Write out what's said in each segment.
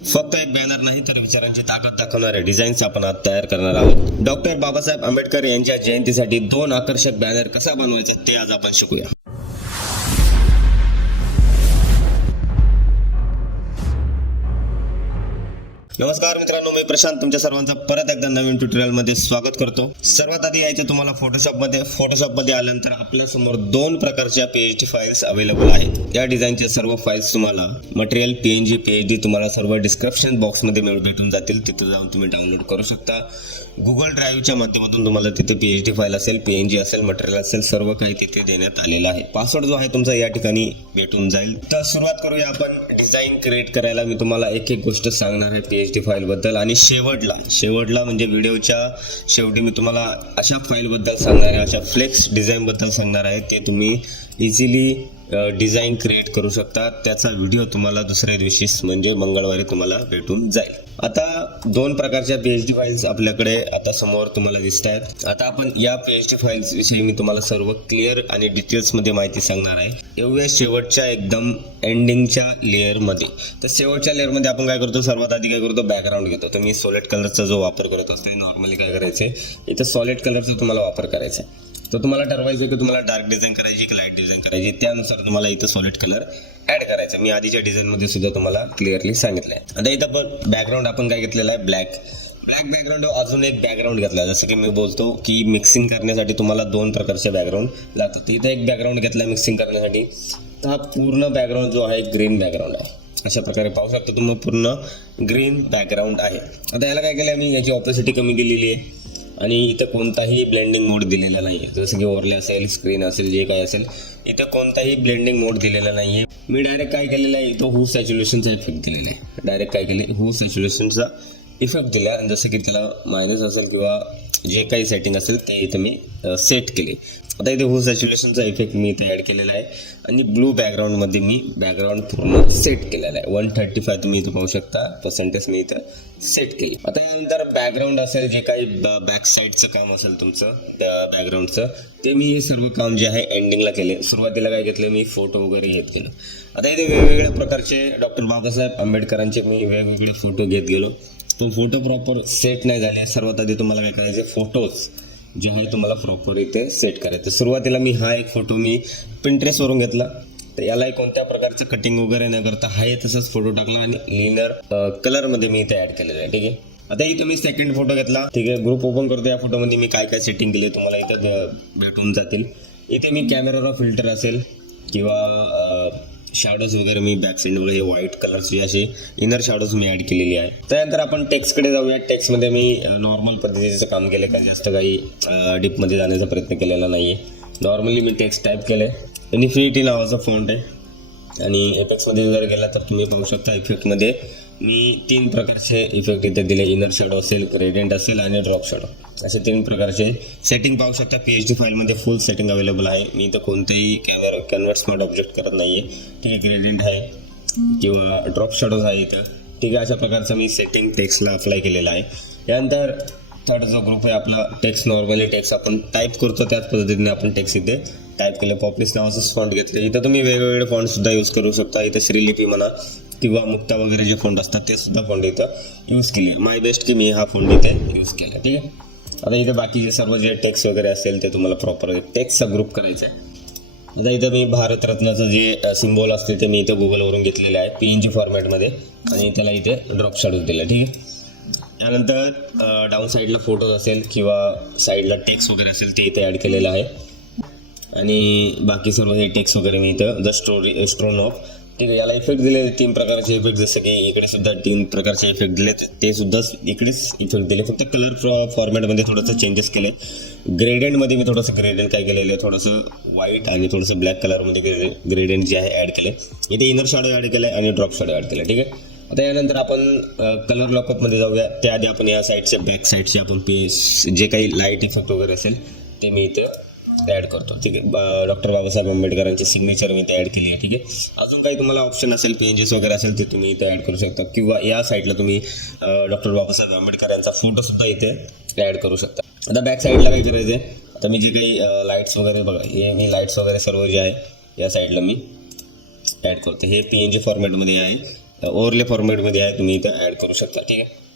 फक्त एक बॅनर नाही तर विचारांची ताकद दाखवणारे डिझाईन्स आपण आज तयार करणार आहोत. डॉक्टर बाबासाहेब आंबेडकर यांच्या जयंतीसाठी 2 आकर्षक बॅनर कसा बनवायचा ते आज आपण शिकूया. नमस्कार मित्रांनो, मी प्रशांत तुमच्या सर्वांचं परत एकदा नवीन ट्युटोरियल मध्ये स्वागत करतो. सर्वात आधी यायचं तुम्हाला फोटोशॉप मध्ये आल्यानंतर आपल्या समोर 2 प्रकारच्या पीएचडी फाईल्स अवेलेबल आहेत. या डिझाईनच्या सर्व फाईल्स तुम्हाला मटेरियल पीएनजी पीएचडी तुम्हाला सर्व डिस्क्रिप्शन बॉक्स मध्ये भेटून जातील. तिथे जाऊन तुम्ही डाउनलोड करू शकता. गुगल ड्राईव्हच्या माध्यमातून तुम्हाला तिथे पीएचडी फाईल असेल, पीएनजी असेल, मटेरियल असेल, सर्व काही तिथे देण्यात आलेलं आहे. पासवर्ड जो आहे तुमचा या ठिकाणी भेटून जाईल. तर सुरुवात करूया आपण डिझाईन क्रिएट करायला. मी तुम्हाला एक गोष्ट सांगणार आहे पीएचडी फाईल बद्दल आणि शेवटला म्हणजे व्हिडिओच्या शेवटी मी तुम्हाला अशा फाईल बद्दल सांगणार आहे, अशा फ्लेक्स डिझाईन बद्दल सांगणार आहे. ते तुम्ही इझिली डिझाईन क्रिएट करू शकता. त्याचा व्हिडिओ तुम्हाला दुसऱ्या दिवशी म्हणजे मंगळवारी तुम्हाला भेटून जाईल. आता 2 प्रकारच्या पीएचडी फाईल्स आपल्याकडे आता समोर तुम्हाला दिसत आहेत. आता आपण या पीएचडी फाईल्स विषयी मी तुम्हाला सर्व क्लिअर आणि डिटेल्स मध्ये माहिती सांगणार आहे. येऊया शेवटच्या एकदम एंडिंगच्या लेअर मध्ये. तर शेवटच्या लेअर मध्ये आपण काय करतो, सर्वात आधी काय करतो, बॅकग्राऊंड घेतो. तर मी सॉलिड कलरचा जो वापर करत असतो, नॉर्मली काय करायचंय, इथं सॉलिड कलरचा तुम्हाला वापर करायचा. तर तुम्हाला ठरवायचं की तुम्हाला डार्क डिझाईन करायची की लाईट डिझाईन करायची, त्यानुसार तुम्हाला इथं सॉलिड कलर ऍड करायचा. मी आधीच्या डिझाईन मध्ये सुद्धा तुम्हाला क्लिअरली सांगितलंय. आता इथं पण बॅकग्राऊंड आपण काय घेतलेला आहे, ब्लॅक बॅकग्राऊंड. अजून एक बॅकग्राऊंड घेतला. जसं की मी बोलतो की मिक्सिंग करण्यासाठी तुम्हाला 2 प्रकारचे बॅकग्राऊंड लागतात. इथं एक बॅकग्राऊंड घेतला मिक्सिंग करण्यासाठी. तर हा पूर्ण बॅकग्राऊंड जो आहे ग्रीन बॅकग्राऊंड आहे. अशा प्रकारे पाहू शकता तुम्ही, पूर्ण ग्रीन बॅकग्राऊंड आहे. आता याला काय केलं, मी याची ऑपेसिटी कमी केलेली आहे आणि इथं कोणताही ब्लेंडिंग मोड दिलेला नाही आहे. जसं की ओव्हरले असेल, स्क्रीन असेल, जे काय असेल, इथं कोणताही ब्लेंडिंग मोड दिलेला नाही आहे. मी डायरेक्ट काय केलेलं आहे, इथं हू सॅच्युरेशनचा इफेक्ट दिलेला आहे. डायरेक्ट काय केलं, हू सॅच्युरेशनचा इफेक्ट दिला आणि जसं की त्याला मायनस असेल किंवा जे काही सेटिंग असेल ते इथं मी सेट केले. आता इथे हू सॅच्युरेशनचा इफेक्ट मी इथे ॲड केलेला आहे आणि ब्लू बॅकग्राऊंडमध्ये मी बॅकग्राऊंड पूर्ण सेट केलेला आहे. 135 तुम्ही इथं पाहू शकता पर्सेंटेज मी इथं सेट केली. आता यानंतर बॅकग्राऊंड असेल, जे काही बॅक साईडचं काम असेल तुमचं बॅकग्राऊंडचं, ते मी हे सर्व काम जे आहे एंडिंगला केले. सुरुवातीला काय घेतलं, मी फोटो वगैरे घेत गेलो. आता इथे वेगवेगळ्या प्रकारचे डॉक्टर बाबासाहेब आंबेडकरांचे मी वेगवेगळे फोटो घेत गेलो. तो फोटो प्रॉपर सेट नाही झाले. सर्वात आधी तुम्हाला काय करायचे, फोटोज जे आहे तुम्हाला प्रॉपर इथे सेट करायचं. सुरुवातीला मी हा एक फोटो मी पिंट्रेस्टवरून घेतला. तर यालाही कोणत्या प्रकारचं कटिंग वगैरे न करता आहे तसंच फोटो टाकला आणि लिनर कलरमध्ये मी इथे ॲड केलेलं आहे. ठीक आहे. आता इथं मी सेकंड फोटो घेतला. ठीक आहे. ग्रुप ओपन करतो. या फोटोमध्ये मी काय काय सेटिंग केले तुम्हाला इथं भेटून जातील. इथे मी कॅमेराचा फिल्टर असेल किंवा शॅडोज वगैरे मी बॅक साईड वगैरे व्हाईट कलरची अशी इनर शॅडोज मी ॲड केलेली आहे. त्यानंतर आपण टेक्स्टकडे जाऊया. टेक्स्टमध्ये मी नॉर्मल पद्धतीचं काम केलं, काही जास्त काही डीपमध्ये जाण्याचा प्रयत्न केलेला नाही आहे. नॉर्मली मी टेक्स्ट टाईप केलं आहे. इन्फिनिटी नावाचा फॉन्ट आहे आणि एपेक्समध्ये जर गेला तर तुम्ही पाहू शकता इफेक्टमध्ये मी 3 प्रकारचे इफेक्ट इथे दिले. इनर शॅडो असेल, ग्रेडियंट असेल आणि ड्रॉप शॅडो, असे 3 प्रकारचे सेटिंग पाहू शकता. पीएचडी फाईलमध्ये फुल सेटिंग अवेलेबल आहे. मी इथं कोणतेही कन्वर्ट स्मार्ट ऑब्जेक्ट करत नाही आहे. ठीक आहे. ग्रेडियंट आहे किंवा ड्रॉप शॅडोज आहे इथं. ठीक आहे. अशा प्रकारचं मी सेटिंग टेक्स्टला अप्लाय केलेलं आहे. यानंतर थर्ड जो ग्रुप आहे आपला टेक्स्ट, नॉर्मली टेक्स्ट आपण टाईप करतो त्याच पद्धतीने आपण टेक्स्ट इथे टाईप केलं. पॉप्लिस नावाचं फॉन्ट घेतले. इथं तुम्ही वेगवेगळे फॉन्ट सुद्धा यूज करू शकता. इथं श्रीलिपी म्हणा किंवा मुक्ता वगैरे जे फॉन्ट असतात ते सुद्धा फॉन्ट इथं यूज केले. माय बेस्ट की मी हा फॉन्ट इथे यूज केला. ठीक आहे. आता इथे बाकीचे सर्व जे टेक्स्ट वगैरे असेल ते तुम्हाला प्रॉपर टेक्स्टचा ग्रुप करायचा आहे. आता इथं मी भारतरत्नाचं जे सिम्बॉल असते ते मी इथं गुगलवरून घेतलेलं आहे पीएनजी फॉर्मॅटमध्ये आणि त्याला इथे ड्रॉप शॅडोज दिला. ठीक आहे. त्यानंतर डाऊन साईडला फोटोज असेल किंवा साईडला टेक्स्ट वगैरे असेल ते इथे ॲड केलेलं आहे आणि बाकी सर्व हे टेक्स्ट वगैरे मी इथं द स्ट्रोन ऑफ. ठीक आहे. याला इफेक्ट दिले 3 प्रकारचे इफेक्ट, जसं की इकडे सुद्धा 3 प्रकारचे इफेक्ट दिलेत, ते सुद्धा इकडेच इफेक्ट दिले. फक्त कलर फॉर्मॅटमध्ये थोडंसं चेंजेस केले. ग्रेडियंटमध्ये मी थोडंसं ग्रेडियंट काय केलेलं आहे, थोडंसं व्हाईट आणि थोडंसं ब्लॅक कलरमध्ये ग्रेडियंट जे आहे ॲड केले. इथे इनर शॅडो ॲड केलं आहे आणि ड्रॉप शॅडो ॲड केलं. ठीक आहे. आता यानंतर आपण कलर लॉकअपमध्ये जाऊया. त्याआधी आपण या साईडच्या बॅक साईडचे आपण जे काही लाईट इफेक्ट वगैरे असेल ते मी इथं ॲड करतो. ठीक आहे. डॉक्टर बाबासाहेब आंबेडकरांची सिग्नेचर मी इथे ॲड केली आहे. ठीक आहे. अजून काही तुम्हाला ऑप्शन असेल, पीएनजीस वगैरे असेल ते तुम्ही इथे ॲड करू शकता किंवा या साईडला तुम्ही डॉक्टर बाबासाहेब आंबेडकर यांचा फोटोसुद्धा इथे ॲड करू शकता. आता बॅक साईडला काय करायचं आहे, आता मी जे काही लाईट्स वगैरे बघा, हे मी लाईट्स वगैरे सर्व जे आहे या साईडला मी ॲड करतो. हे पीएनजी फॉर्मॅटमध्ये आहे ओव्हरले फॉर्मॅटमध्ये आहे, तुम्ही इथं ॲड करू शकता. ठीक आहे.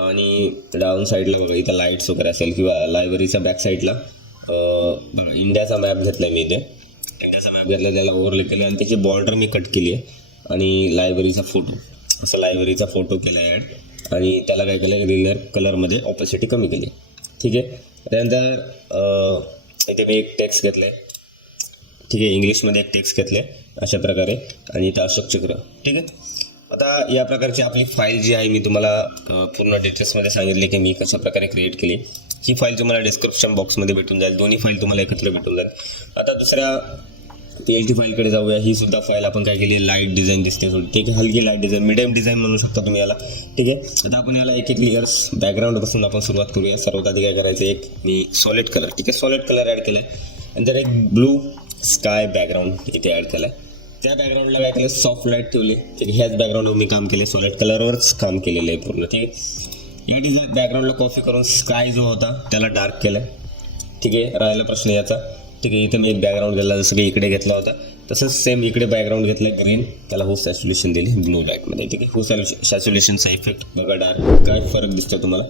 आणि डाऊन साईडला बघा इथं लाईट्स वगैरे असेल किंवा लायब्ररीच्या बॅक साईडला बघा इंडियाचा मॅप घेतला आहे मी इथे. इंडियाचा मॅप घेतला, त्याला ओव्हरले केले आणि त्याची बॉर्डर मी कट केली आहे आणि लायब्ररीचा फोटो असं लायब्ररीचा फोटो केला आहे ॲड आणि त्याला काय केलं रिलर कलरमध्ये ऑपॅसिटी कमी केली. ठीक आहे. त्यानंतर इथे मी एक टेक्स्ट घेतलं आहे. ठीक आहे. इंग्लिशमध्ये एक टेक्स्ट घेतले अशा प्रकारे आणि इथं अशोक चक्र. ठीक आहे. आता या प्रकारची आपली फाईल जी आहे मी तुम्हाला पूर्ण डिटेल्समध्ये सांगितले की मी कशा प्रकारे क्रिएट केली. ही फाईल तुम्हाला डिस्क्रिप्शन बॉक्समध्ये भेटून जाईल. दोन्ही फाईल तुम्हाला एकत्र भेटून जाईल. आता दुसऱ्या PLT फाईलकडे जाऊया. ही सुद्धा फाईल आपण काय केली लाईट डिझाईन दिसते थोडी. ठीक आहे. हलकी लाईट डिझाईन मिडियम डिझाईन म्हणू शकता तुम्ही याला. ठीक आहे. आता आपण याला एक लेयर्स बॅकग्राऊंडपासून आपण सुरुवात करूया. सर्वात आधी काय करायचं एक मी सॉलिड कलर. ठीक आहे. सॉलिड कलर ॲड केला आहे आणि जर एक ब्लू स्काय बॅकग्राऊंड इथे ॲड केला आहे. त्या बॅकग्राऊंडला काय केलं सॉफ्ट लाईट ठेवली. ठीक आहे. ह्याच बॅकग्राऊंडवर मी काम केले, सॉलिड कलरवरच काम केलेलं आहे पूर्ण. ठीक आहे. या डिझाईन बॅकग्राऊंडला कॉपी करून स्काय जो होता त्याला डार्क केला आहे. ठीक आहे. राहिला प्रश्न याचा. ठीक आहे. इथे मी एक बॅकग्राऊंड घेतला जसं की इकडे घेतला होता तसंच सेम इकडे बॅकग्राऊंड घेतलं ग्रीन, त्याला हू सॅच्युलेशन दिली ब्लू लाईटमध्ये. ठीक आहे. हू सॅच्युलेशनचा इफेक्ट बघा डार्क काय फरक दिसतो तुम्हाला.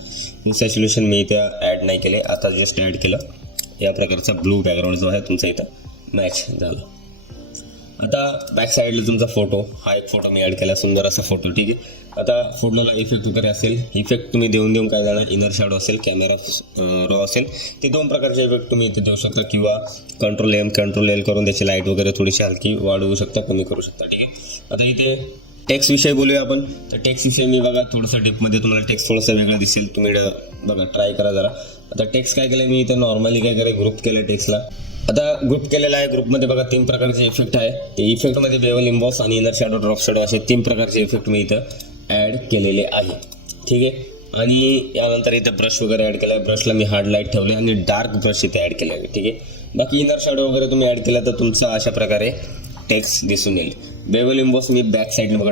हू सॅच्युलेशन मी इथे ॲड नाही केले, आता जस्ट ॲड केलं. या प्रकारचा ब्लू बॅकग्राऊंड जो आहे तुमचा इथं मॅच झाला. आता बॅक साईडला तुमचा फोटो हा एक फोटो मी ॲड केला, सुंदर असा फोटो. ठीक आहे. आता फोटोला इफेक्ट वगैरे असेल, इफेक्ट तुम्ही देऊन काय जाणार इनर शॅडो असेल, कॅमेरा रॉ असेल, ते दोन प्रकारचे इफेक्ट तुम्ही इथे देऊ शकता किंवा कंट्रोल एल करून त्याची लाईट वगैरे थोडीशी हलकी वाढवू शकता, कमी करू शकता. ठीक आहे. आता इथे टेक्स्ट विषयी बोलूया आपण. तर टेक्स्ट विषयी मी बघा थोडंसं डीपमध्ये तुम्हाला टेक्स्ट थोडंसं वेगळं दिसेल, तुम्ही बघा ट्राय करा जरा. आता टेक्स्ट काय केलं मी इथं नॉर्मली काय केलं ग्रुप केलं टेक्स्टला. आता ग्रुप केलेला आहे. ग्रुपमध्ये बघा 3 प्रकारचे इफेक्ट आहे. ते इफेक्टमध्ये बेवल इम्बॉस आणि इनर शॅडो ड्रॉप शॅडो असे 3 प्रकारचे इफेक्ट मी इथं ॲड केलेले आहे. ठीक आहे. आणि यानंतर इथं ब्रश वगैरे ॲड केला आहे. ब्रशला मी हार्ड लाईट ठेवले आणि डार्क ब्रश इथे ॲड केले आहे. ठीक आहे. बाकी इनर शॅडो वगैरे तुम्ही ॲड केला तर तुमचा अशा प्रकारे टेक्स्ट दिसून येईल. बेवल इम्बॉस मी बॅक साईडने बघा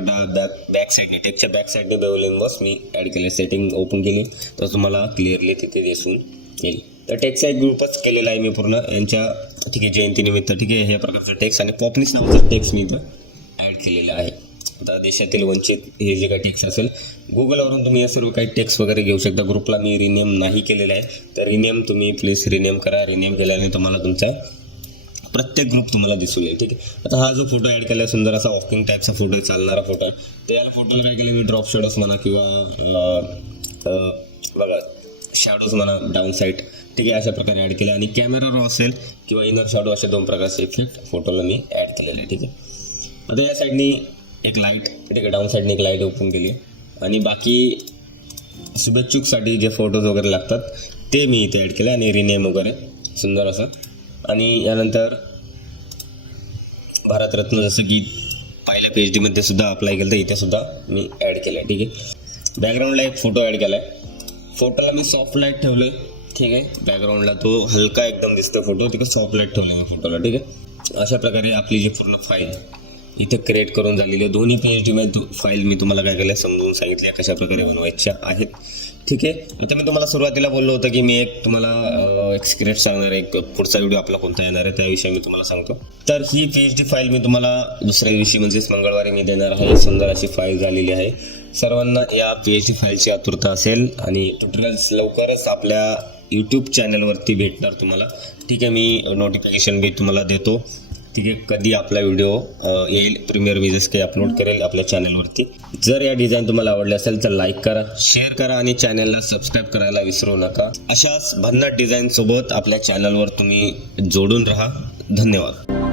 बॅक साईडने टेक्स्टच्या बॅक साईडने बेवल इम्बॉस मी ॲड केले. सेटिंग ओपन केली तर तुम्हाला क्लिअरली तिथे दिसून येईल. तर टेक्स्टचा एक ग्रुपच केलेला आहे मी पूर्ण यांच्या. ठीक आहे. जयंतीनिमित्त. ठीक आहे. ह्या प्रकारचं टेक्स्ट आणि पॉपनिस नावाचं टेक्स्ट मी इथं ॲड केलेलं आहे. आता देशातील वंचित हे जे काही टेक्स्ट असेल गुगलवरून तुम्ही या सर्व काही टेक्स्ट वगैरे घेऊ शकता. ग्रुपला मी रिनेम नाही केलेलं आहे तर रिनेम तुम्ही प्लीज रिनेम करा. रिनेम केल्याने तुम्हाला तुमचा प्रत्येक ग्रुप तुम्हाला दिसून येईल. ठीक आहे. आता हा जो फोटो ॲड केला आहे सुंदर असा वॉकिंग टाईपचा फोटो आहे, चालणारा फोटो आहे. तर या फोटोला काय केलं मी ड्रॉप शॅडोज म्हणा किंवा बघा शॅडोज म्हणा डाऊन साईड. ठीक आहे. अशा प्रकारे ॲड केलं आणि कॅमेरा रॉ असेल किंवा इनर शॅडो असे 2 प्रकारचे इफेक्ट फोटोला मी ॲड केलेले आहे. ठीक आहे. आता या साईडनी एक लाईट. ठीक आहे. डाऊन साईडने एक लाईट ओपन केली आणि बाकी शुभेच्छुकसाठी जे फोटोज वगैरे लागतात ते मी इथे ॲड केले आणि रिनेम वगैरे सुंदर असं. आणि यानंतर भारतरत्न जसं की पहिल्या PhD मध्ये सुद्धा अप्लाय केलं तर इथे सुद्धा मी ॲड केलं आहे. ठीक आहे. बॅकग्राऊंडला एक फोटो ॲड केला आहे. फोटोला मी सॉफ्ट लाईट ठेवले. ठीक आहे. बॅकग्राऊंडला तो हलका एकदम दिसतो फोटो, तिकडे सॉफ्ट लाईट ठेवले मी फोटोला. ठीक आहे. अशा प्रकारे आपली जी पूर्ण फाईल इथं क्रिएट करून झालेली आहे. दोन्ही PhD मध्ये फाईल मी तुम्हाला काय केलं समजून सांगितले कशा प्रकारे बनवायच्या आहेत. ठीक आहे. आता मी तुम्हाला सुरुवातीला बोललो होतं की मी एक तुम्हाला एक सिक्रेट सांगणार आहे. एक पुढचा व्हिडिओ आपला कोणता येणार आहे त्याविषयी मी तुम्हाला सांगतो. तर ही PhD फाईल मी तुम्हाला दुसऱ्या दिवशी म्हणजेच मंगळवारी मी देणार आहे. सुंदर अशी फाईल झालेली आहे. सर्वांना या PhD फाईलची आतुरता असेल आणि ट्युटोरियल्स लवकरच आपल्या यूट्यूब चॅनलवरती भेटणार तुम्हाला. ठीक आहे. मी नोटिफिकेशन बी तुम्हाला देतो. ठीक आहे. कधी आपला व्हिडिओ येईल प्रीमियर मी जसं काही अपलोड करेल आपल्या चॅनलवरती. जर या डिझाईन तुम्हाला आवडले असेल तर लाईक करा, शेअर करा आणि चॅनलला सबस्क्राईब करायला विसरू नका. अशाच भन्नाट डिझाईन सोबत आपल्या चॅनलवर तुम्ही जोडून राहा. धन्यवाद.